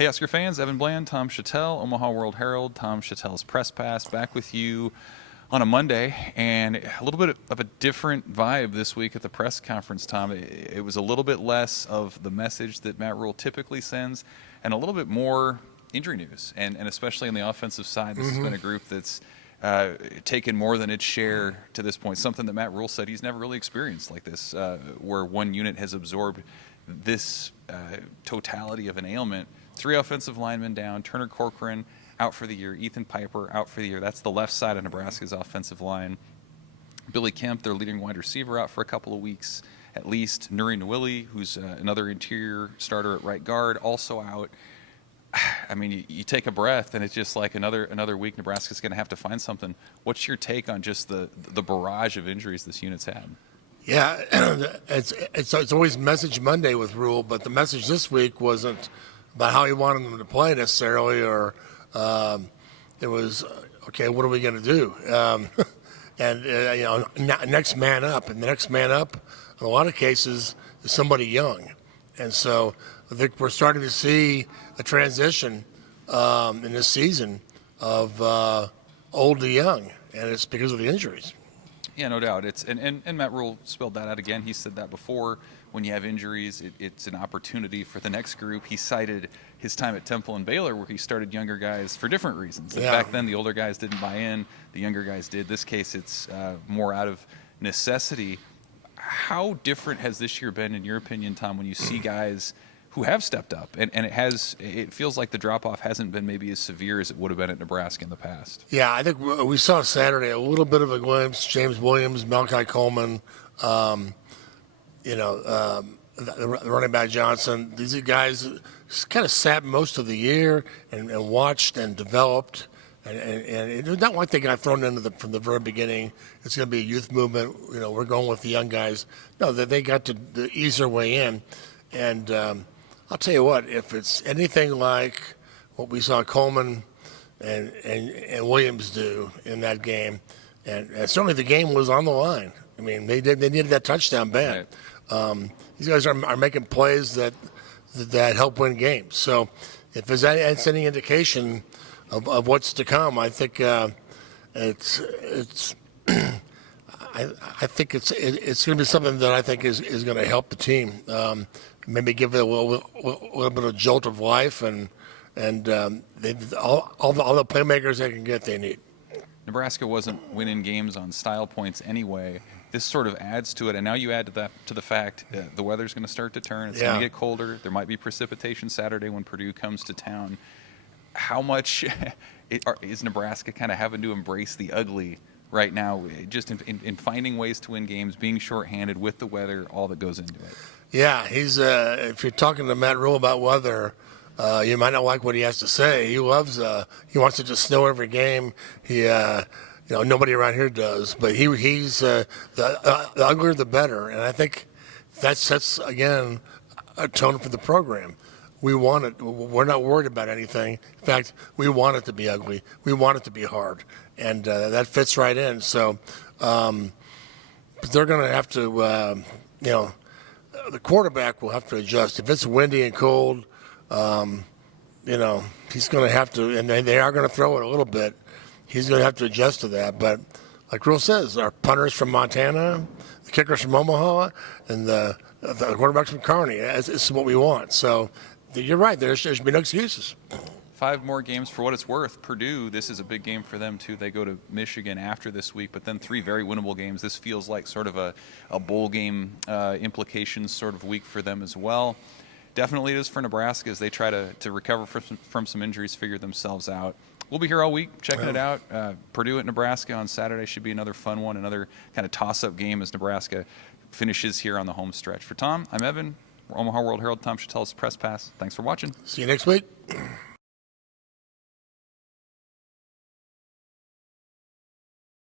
Hey, Husker fans, Evan Bland, Tom Shatel, Omaha World-Herald, Tom Shatel's Press Pass, back with you on a Monday, and a little bit of a different vibe this week at the press conference, Tom. It was a little bit less of the message that Matt Rhule typically sends, and a little bit more injury news, and especially on the offensive side. This has been a group that's taken more than its share to this point, something that Matt Rhule said he's never really experienced like this, where one unit has absorbed this totality of an ailment. 3 offensive linemen down, Turner Corcoran out for the year, Ethan Piper out for the year. That's the left side of Nebraska's offensive line. Billy Kemp, their leading wide receiver, out for a couple of weeks at least. Nuri Nwili, who's another interior starter at right guard, also out. I mean, you take a breath, and it's just like another week Nebraska's going to have to find something. What's your take on just the barrage of injuries this unit's had? Yeah, it's always Message Monday with Rhule, but the message this week wasn't about how he wanted them to play necessarily, or it was, okay, what are we going to do? Next man up. And the next man up, in a lot of cases, is somebody young. And so I think we're starting to see a transition in this season of old to young, and it's because of the injuries. Yeah, no doubt. And Matt Rhule spelled that out again. He said that before. When you have injuries, it's an opportunity for the next group. He cited his time at Temple and Baylor, where he started younger guys for different reasons. Yeah. Back then, the older guys didn't buy in. The younger guys did. This case, it's more out of necessity. How different has this year been, in your opinion, Tom, when you see guys who have stepped up, and it feels like the drop-off hasn't been maybe as severe as it would have been at Nebraska in the past? Yeah, I think we saw Saturday a little bit of a glimpse. James Williams, Malachi Coleman, the running back Johnson. These are guys kind of sat most of the year and watched and developed. And it's not like they got thrown into from the very beginning. It's going to be a youth movement. We're going with the young guys. No, they got to ease their way in. And I'll tell you what, if it's anything like what we saw Coleman and Williams do in that game, and certainly the game was on the line. I mean, they needed that touchdown bad. Right. These guys are making plays that help win games. So if there's any indication of what's to come, I think it's I think it's going to be something that I think is going to help the team. Maybe give it a little bit of jolt of life, and all the playmakers they can get, they need. Nebraska wasn't winning games on style points anyway. This sort of adds to it, and now you add to the fact the weather's going to start to turn. It's going to get colder. There might be precipitation Saturday when Purdue comes to town. How much is Nebraska kind of having to embrace the ugly right now, just in finding ways to win games, being shorthanded with the weather, all that goes into it? Yeah, he's if you're talking to Matt Rhule about weather, you might not like what he has to say. He loves he wants it to snow every game. Nobody around here does, but he's the uglier the better, and I think that sets again a tone for the program. We want it. We're not worried about anything. In fact, we want it to be ugly. We want it to be hard, and that fits right in. So, but they're going to have to, the quarterback will have to adjust. If it's windy and cold, he's going to have to, and they are going to throw it a little bit. He's going to have to adjust to that. But like Rhule says, our punters from Montana, the kickers from Omaha, and the quarterbacks from Kearney. It's what we want. So you're right. There should be no excuses. 5 more games for what it's worth. Purdue, this is a big game for them, too. They go to Michigan after this week, but then 3 very winnable games. This feels like sort of a bowl game implications sort of week for them as well. Definitely it is for Nebraska as they try to recover from some injuries, figure themselves out. We'll be here all week checking it out. Purdue at Nebraska on Saturday should be another fun one, another kind of toss-up game as Nebraska finishes here on the home stretch. For Tom, I'm Evan. Omaha World-Herald, Tom Shatel's Press Pass. Thanks for watching. See you next week.